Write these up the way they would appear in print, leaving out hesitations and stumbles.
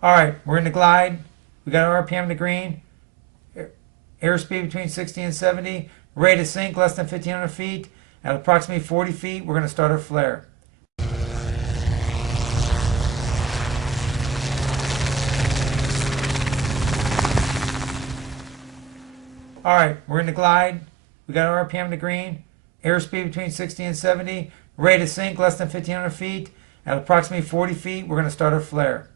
All right, we're in the glide. We got our RPM to green. Airspeed between 60 and 70. Rate of sink less than 1,500 feet. At approximately 40 feet, we're going to start our flare. All right, we're in the glide. We got our RPM to green. Airspeed between 60 and 70. Rate of sink less than 1,500 feet. At approximately 40 feet, we're going to start our flare.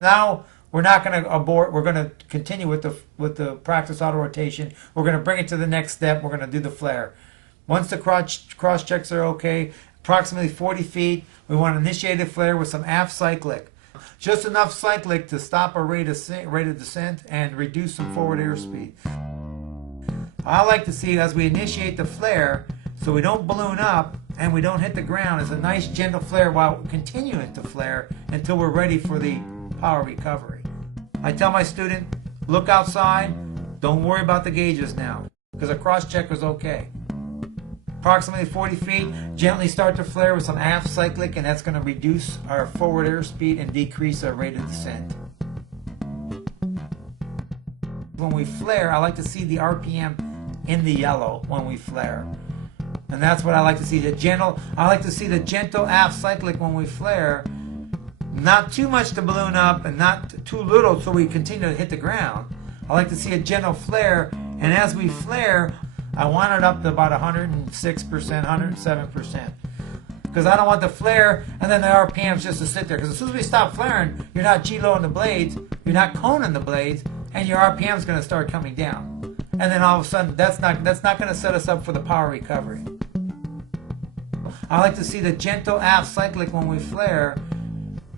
Now we're not going to abort. We're going to continue with the practice auto rotation. We're going to bring it to the next step. We're going to do the flare. Once the cross checks are okay, approximately 40 feet, we want to initiate a flare with some aft cyclic. Just enough cyclic to stop our rate of descent and reduce some forward airspeed. I like to see as we initiate the flare, so we don't balloon up and we don't hit the ground, is a nice gentle flare while continuing to flare until we're ready for the power recovery. I tell my student, look outside, don't worry about the gauges now, because a cross check was okay. Approximately 40 feet, gently start to flare with some aft cyclic, and that's going to reduce our forward airspeed and decrease our rate of descent. When we flare, I like to see the RPM in the yellow when we flare. And that's what I like to see. I like to see the gentle aft cyclic when we flare. Not too much to balloon up and not too little so we continue to hit the ground. I like to see a gentle flare, and as we flare, I want it up to about 106%, 107%. Because I don't want the flare and then the RPMs just to sit there. Because as soon as we stop flaring, you're not G-loading the blades, you're not coning the blades, and your RPM is going to start coming down. And then all of a sudden, that's not going to set us up for the power recovery. I like to see the gentle aft cyclic when we flare.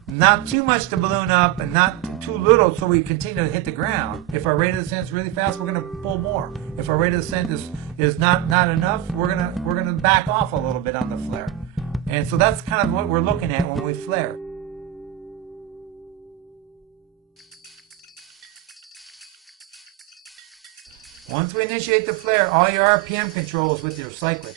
Not too much to balloon up and not too little so we continue to hit the ground. If our rate of descent is really fast, we're going to pull more. If our rate of descent is not enough, we're going to back off a little bit on the flare. And so that's kind of what we're looking at when we flare. Once we initiate the flare, all your RPM controls with your cyclic.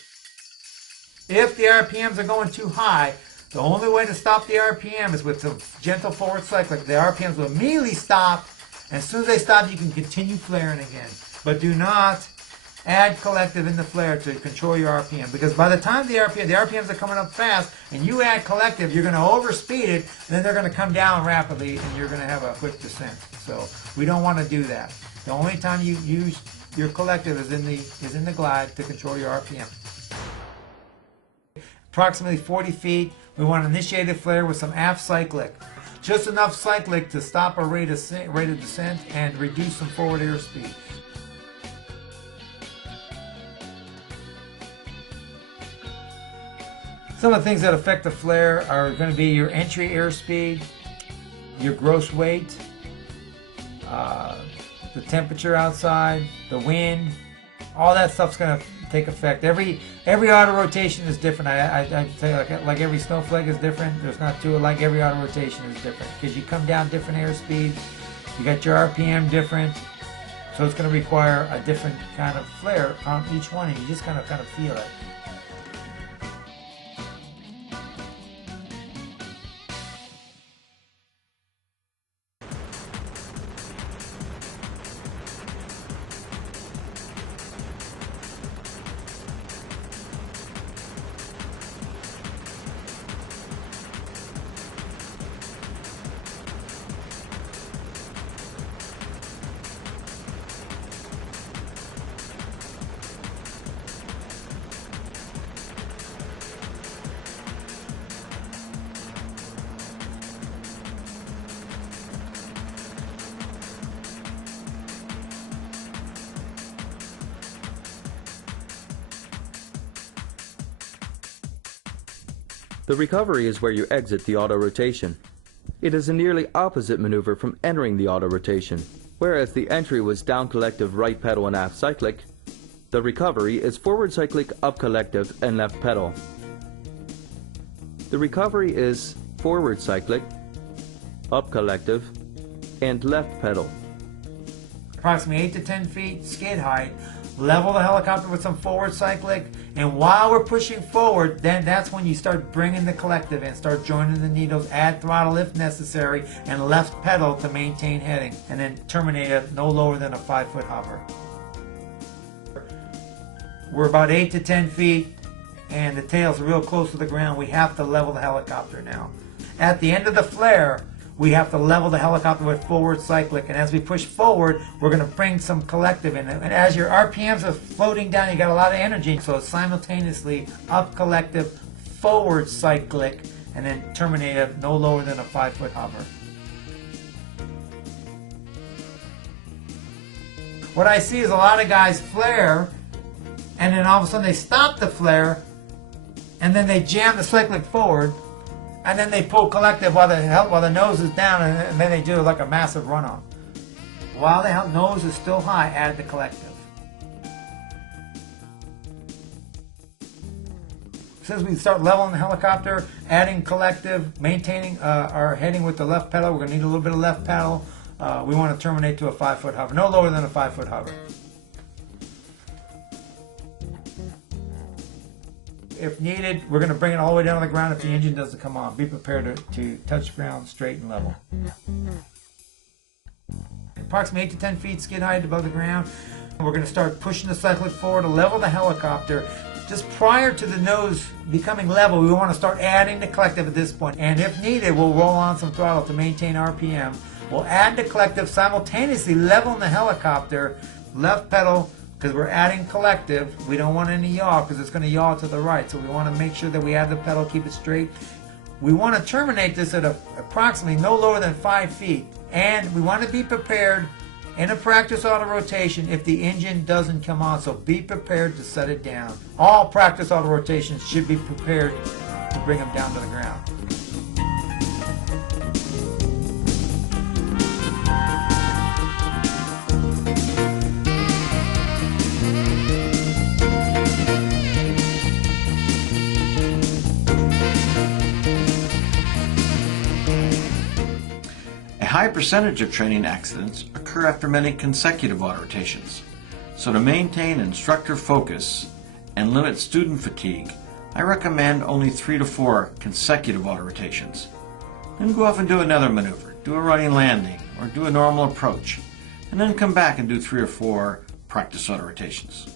If the RPMs are going too high, the only way to stop the RPM is with some gentle forward cyclic. The RPMs will immediately stop, and as soon as they stop, you can continue flaring again. But do not add collective in the flare to control your RPM, because by the time the RPMs are coming up fast, and you add collective, you're going to overspeed it, and then they're going to come down rapidly, and you're going to have a quick descent. So we don't want to do that. The only time you use your collective is in the glide to control your RPM. Approximately 40 feet, we want to initiate a flare with some aft cyclic. Just enough cyclic to stop our rate of descent and reduce some forward airspeed. Some of the things that affect the flare are going to be your entry airspeed, your gross weight, the temperature outside, the wind. All that stuff's going to take effect. Every auto rotation is different. I tell you, like every snowflake is different. There's not two alike. Every auto rotation is different because you come down different airspeeds. You got your RPM different, so it's going to require a different kind of flare on each one, and you just kind of feel it. The recovery is where you exit the auto rotation. It is a nearly opposite maneuver from entering the auto rotation. Whereas the entry was down collective right pedal and aft cyclic, the recovery is forward cyclic, up collective, and left pedal. The recovery is forward cyclic, up collective, and left pedal. Approximately 8 to 10 feet skid height. Level the helicopter with some forward cyclic And while we're pushing forward, then that's when you start bringing the collective in, start joining the needles, add throttle if necessary, and left pedal to maintain heading, and then terminate at no lower than a 5-foot hover. We're about 8 to 10 feet, and the tail's real close to the ground. We have to level the helicopter now. At the end of the flare, we have to level the helicopter with forward cyclic, and as we push forward, we're going to bring some collective in. And as your RPMs are floating down, you got a lot of energy, so it's simultaneously up collective, forward cyclic, and then terminate at no lower than a 5-foot hover. What I see is a lot of guys flare, and then all of a sudden they stop the flare, and then they jam the cyclic forward, and then they pull collective while the nose is down, and then they do like a massive run-on. While the nose is still high, add the collective. Since we start leveling the helicopter, adding collective, maintaining our heading with the left pedal, we're going to need a little bit of left pedal. We want to terminate to a 5-foot hover, no lower than a 5-foot hover. If needed, we're going to bring it all the way down to the ground if the engine doesn't come on. Be prepared to touch ground straight and level. Approximately 8 to 10 feet skid height above the ground. We're going to start pushing the cyclic forward to level the helicopter. Just prior to the nose becoming level, we want to start adding the collective at this point. And if needed, we'll roll on some throttle to maintain RPM. We'll add the collective, simultaneously leveling the helicopter, left pedal, because we're adding collective. We don't want any yaw because it's going to yaw to the right. So we want to make sure that we add the pedal, keep it straight. We want to terminate this at approximately no lower than 5 feet. And we want to be prepared in a practice auto rotation if the engine doesn't come on. So be prepared to set it down. All practice auto rotations should be prepared to bring them down to the ground. A high percentage of training accidents occur after many consecutive auto rotations. So to maintain instructor focus and limit student fatigue, I recommend only 3 to 4 consecutive auto rotations. Then go off and do another maneuver, do a running landing, or do a normal approach, and then come back and do 3 or 4 practice auto rotations.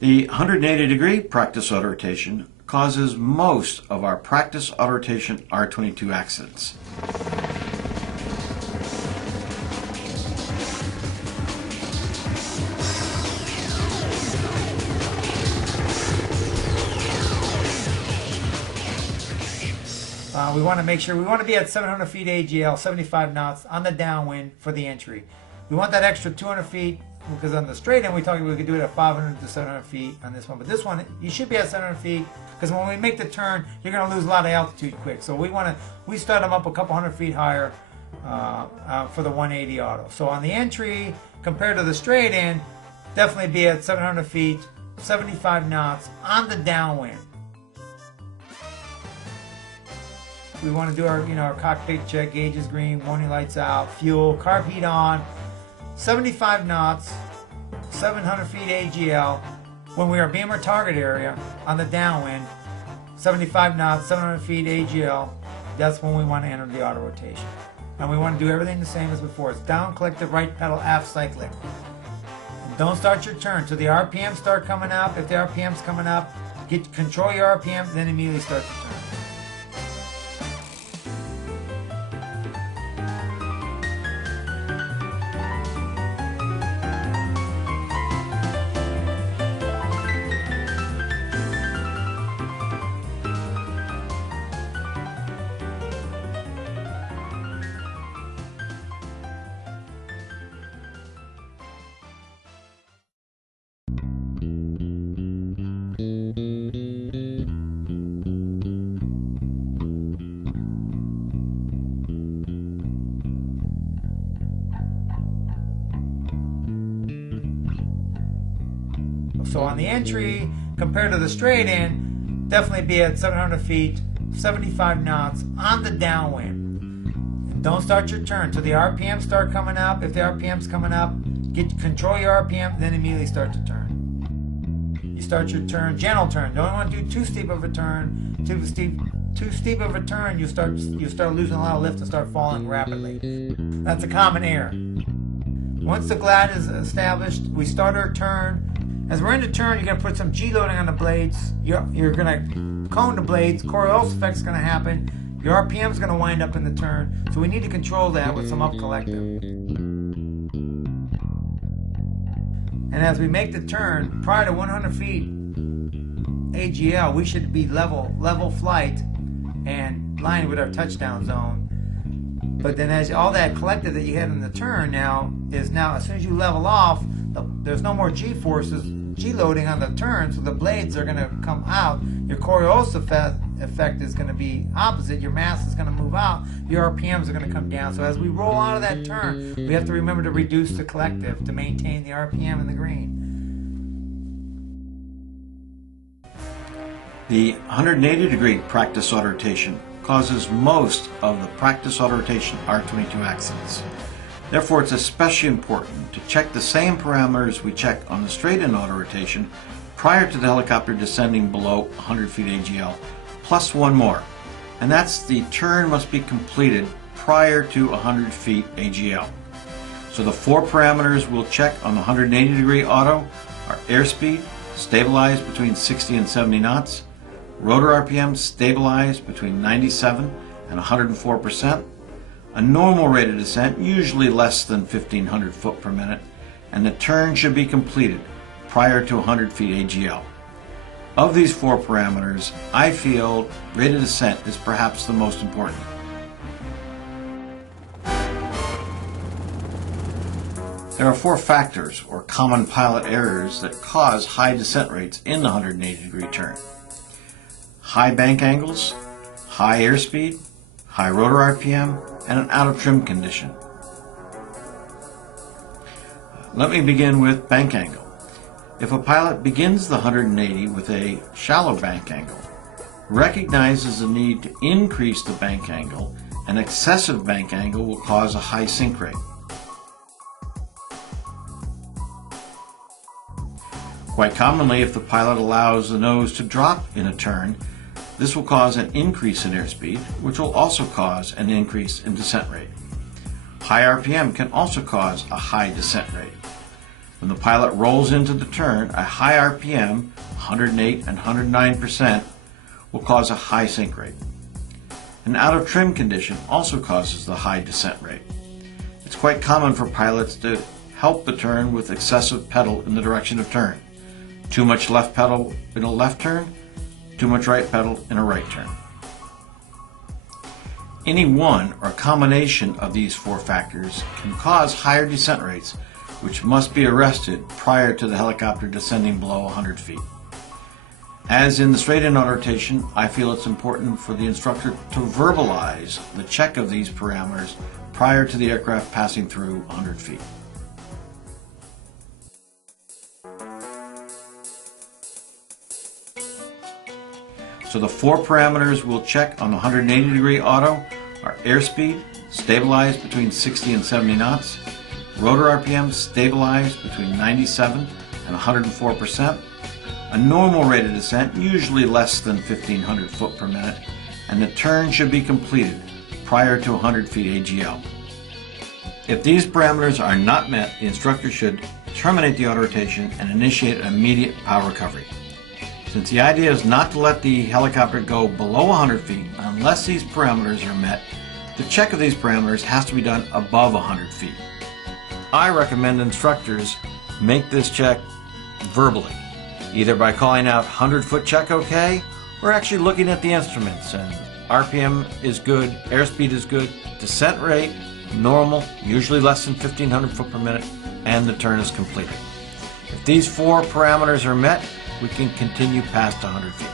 The 180-degree practice auto rotation causes most of our practice auto rotation R22 accidents. We want to make sure, we want to be at 700 feet AGL, 75 knots on the downwind for the entry. We want that extra 200 feet because on the straight end we could do it at 500 to 700 feet on this one. But this one, you should be at 700 feet because when we make the turn, you're going to lose a lot of altitude quick. So we start them up a couple hundred feet higher for the 180 auto. So on the entry, compared to the straight end, definitely be at 700 feet, 75 knots on the downwind. We want to do our cockpit check, gauges green, warning lights out, fuel, carb heat on, 75 knots, 700 feet AGL. When we are beam our target area on the downwind, 75 knots, 700 feet AGL, that's when we want to enter the auto rotation. And we want to do everything the same as before. It's down collective, right pedal, aft cyclic. And don't start your turn till the RPMs start coming up. If the RPM's coming up, control your RPM, then immediately start the turn. So on the entry, compared to the straight in, definitely be at 700 feet, 75 knots on the downwind. And don't start your turn till the RPMs start coming up. If the RPM's coming up, control your RPM, then immediately start to turn. You start your turn, gentle turn. Don't want to do too steep of a turn. Too steep of a turn, you start losing a lot of lift and start falling rapidly. That's a common error. Once the glide is established, we start our turn. As we're in the turn, you're going to put some G loading on the blades. You're going to cone the blades. Coriolis effect is going to happen. Your RPM is going to wind up in the turn. So we need to control that with some up collective. And as we make the turn, prior to 100 feet AGL, we should be level flight and lined with our touchdown zone. But then as all that collective that you had in the turn now, as soon as you level off, there's no more G-forces, G-loading on the turn, so the blades are going to come out. Your Coriolis effect is going to be opposite. Your mass is going to move out. Your RPMs are going to come down. So as we roll out of that turn, we have to remember to reduce the collective to maintain the RPM in the green. The 180-degree practice auto rotation causes most of the practice auto rotation R22 accidents. Therefore, it's especially important to check the same parameters we check on the straight-in auto rotation prior to the helicopter descending below 100 feet AGL, plus one more, and that's the turn must be completed prior to 100 feet AGL. So the four parameters we'll check on the 180-degree auto are airspeed, stabilized between 60 and 70 knots, rotor RPM stabilized between 97 and 104%, a normal rate of descent, usually less than 1,500 foot per minute, and the turn should be completed prior to 100 feet AGL. Of these four parameters, I feel rate of descent is perhaps the most important. There are four factors, or common pilot errors, that cause high descent rates in the 180-degree turn. High bank angles, high airspeed, high rotor RPM, and an out of trim condition. Let me begin with bank angle. If a pilot begins the 180 with a shallow bank angle, recognizes the need to increase the bank angle, an excessive bank angle will cause a high sink rate. Quite commonly, if the pilot allows the nose to drop in a turn, this will cause an increase in airspeed, which will also cause an increase in descent rate. High RPM can also cause a high descent rate. When the pilot rolls into the turn, a high RPM, 108 and 109%, will cause a high sink rate. An out of trim condition also causes the high descent rate. It's quite common for pilots to help the turn with excessive pedal in the direction of turn. Too much left pedal in a left turn, too much right pedal in a right turn. Any one or combination of these four factors can cause higher descent rates, which must be arrested prior to the helicopter descending below 100 feet. As in the straight-in auto rotation, I feel it's important for the instructor to verbalize the check of these parameters prior to the aircraft passing through 100 feet. So the four parameters we'll check on the 180-degree auto are airspeed, stabilized between 60 and 70 knots, rotor RPM stabilized between 97 and 104%, a normal rate of descent, usually less than 1,500 foot per minute, and the turn should be completed prior to 100 feet AGL. If these parameters are not met, the instructor should terminate the auto rotation and initiate an immediate power recovery. Since the idea is not to let the helicopter go below 100 feet unless these parameters are met, the check of these parameters has to be done above 100 feet. I recommend instructors make this check verbally, either by calling out 100-foot check okay, or actually looking at the instruments and RPM is good, airspeed is good, descent rate, normal, usually less than 1,500 foot per minute, and the turn is completed. If these four parameters are met, we can continue past 100 feet.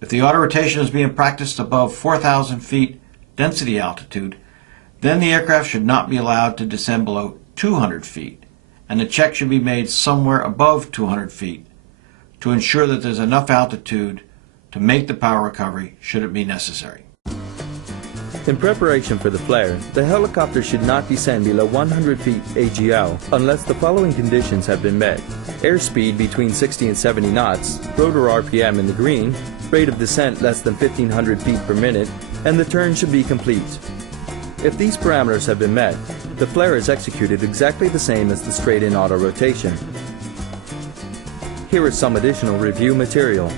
If the auto rotation is being practiced above 4,000 feet density altitude, then the aircraft should not be allowed to descend below 200 feet, and the check should be made somewhere above 200 feet to ensure that there's enough altitude to make the power recovery should it be necessary. In preparation for the flare, the helicopter should not descend below 100 feet AGL unless the following conditions have been met: airspeed between 60 and 70 knots, rotor RPM in the green, rate of descent less than 1,500 feet per minute, and the turn should be complete. If these parameters have been met, the flare is executed exactly the same as the straight-in auto rotation. Here is some additional review material.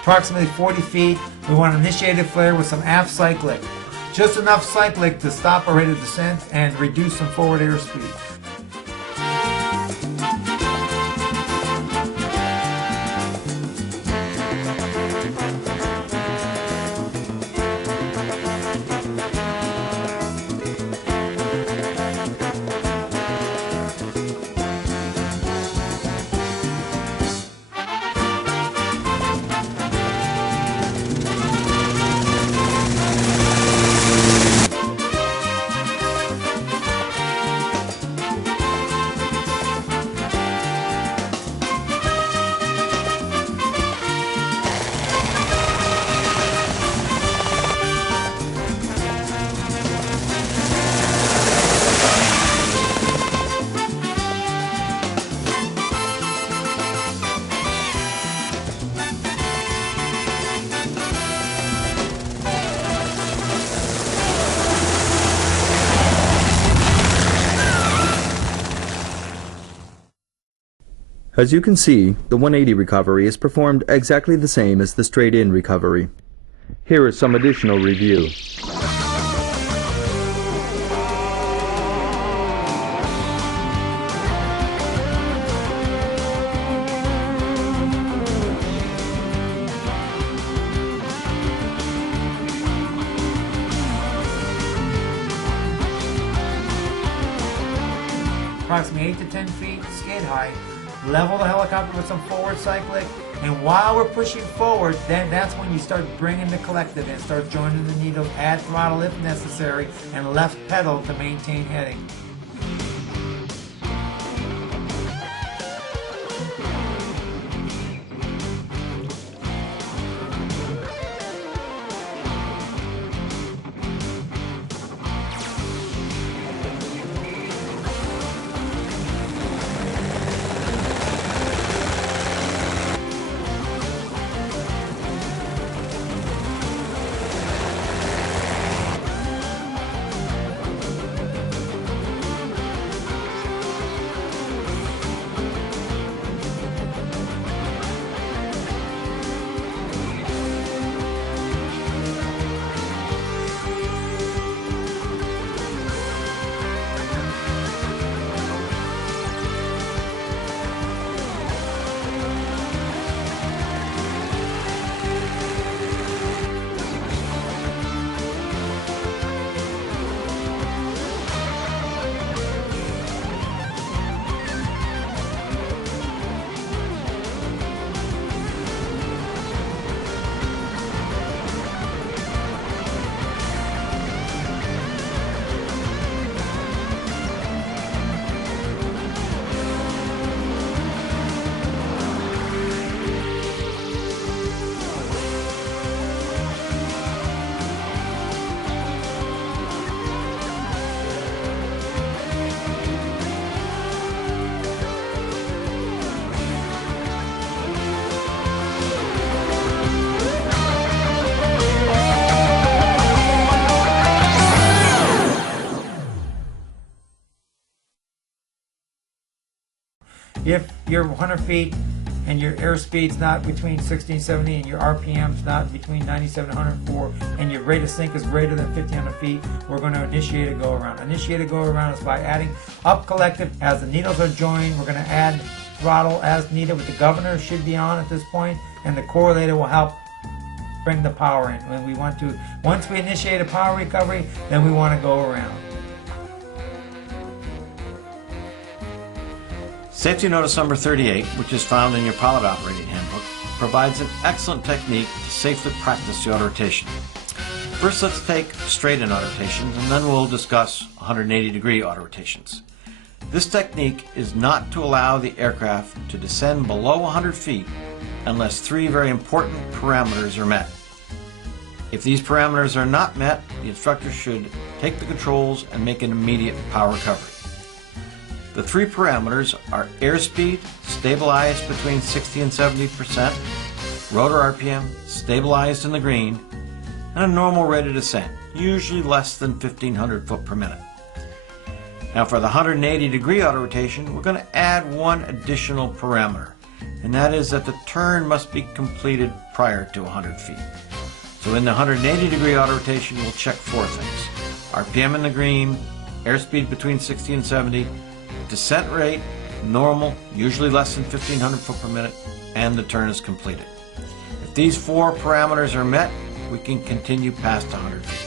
Approximately 40 feet, we want to initiate a flare with some aft cyclic. Just enough cyclic to stop our rate of descent and reduce some forward airspeed. As you can see, the 180 recovery is performed exactly the same as the straight-in recovery. Here is some additional review. Approximately 8 to 10 feet skid height. Level the helicopter with some forward cyclic, and while we're pushing forward, then that's when you start bringing the collective in, start joining the needles, add throttle if necessary, and left pedal to maintain heading. If you're 100 feet and your airspeed's not between 60 and 70 and your RPM's not between 97 and 104 and your rate of sink is greater than 1,500 feet, we're going to initiate a go-around. Initiate a go-around is by adding up collective. As the needles are joined, we're going to add throttle as needed, with the governor should be on at this point, and the correlator will help bring the power in. When we want to, once we initiate a power recovery, then we want to go around. Safety Notice number 38, which is found in your pilot operating handbook, provides an excellent technique to safely practice the auto rotation. First, let's take straight-in auto rotations, and then we'll discuss 180-degree auto rotations. This technique is not to allow the aircraft to descend below 100 feet unless three very important parameters are met. If these parameters are not met, the instructor should take the controls and make an immediate power recovery. The three parameters are airspeed, stabilized between 60 and 70%, rotor RPM, stabilized in the green, and a normal rate of descent, usually less than 1,500 foot per minute. Now for the 180-degree auto rotation, we're going to add one additional parameter, and that is that the turn must be completed prior to 100 feet. So in the 180-degree auto rotation, we'll check four things: RPM in the green, airspeed between 60 and 70, descent rate, normal, usually less than 1,500 foot per minute, and the turn is completed. If these four parameters are met, we can continue past 100 feet.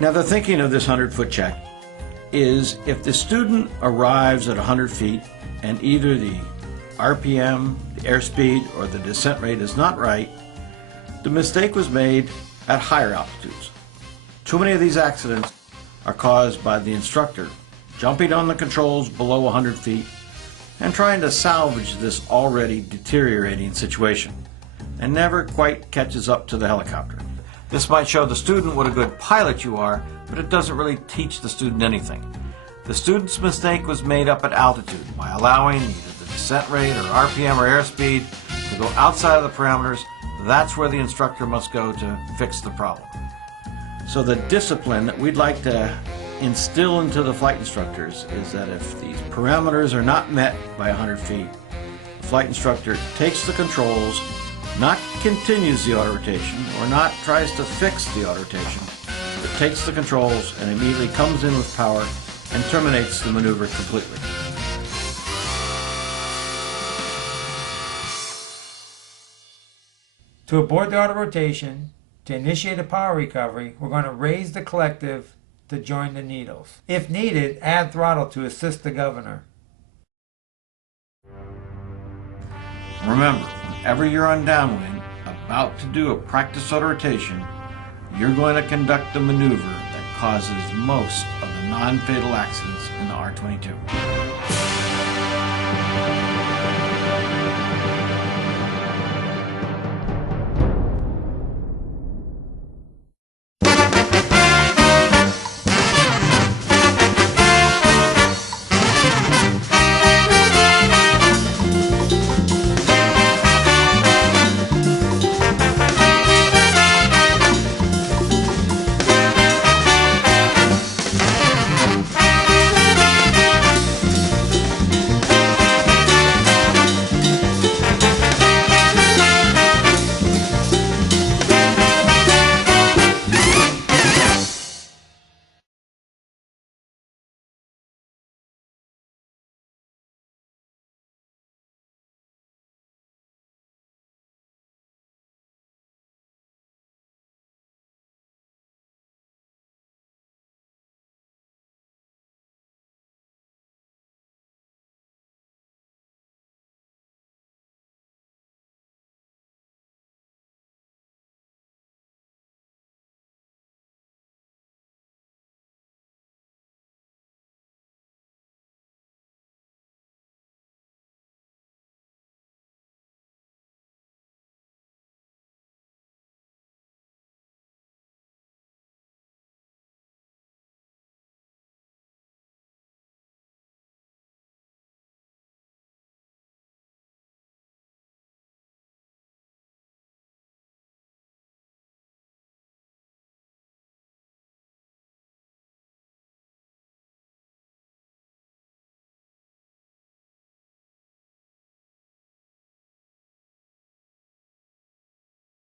Now the thinking of this 100-foot check is if the student arrives at 100 feet and either the RPM, the airspeed, or the descent rate is not right, the mistake was made at higher altitudes. Too many of these accidents are caused by the instructor jumping on the controls below 100 feet and trying to salvage this already deteriorating situation, and never quite catches up to the helicopter. This might show the student what a good pilot you are, but it doesn't really teach the student anything. The student's mistake was made up at altitude by allowing either the descent rate or RPM or airspeed to go outside of the parameters. That's where the instructor must go to fix the problem. So the discipline that we'd like to instill into the flight instructors is that if these parameters are not met by 100 feet, the flight instructor takes the controls, not continues the auto rotation or not tries to fix the auto rotation, but takes the controls and immediately comes in with power and terminates the maneuver completely. To abort the auto rotation, to initiate a power recovery, we're going to raise the collective to join the needles. If needed, add throttle to assist the governor. Remember, whenever you're on downwind, about to do a practice auto rotation, you're going to conduct the maneuver that causes most of the non-fatal accidents in the R-22.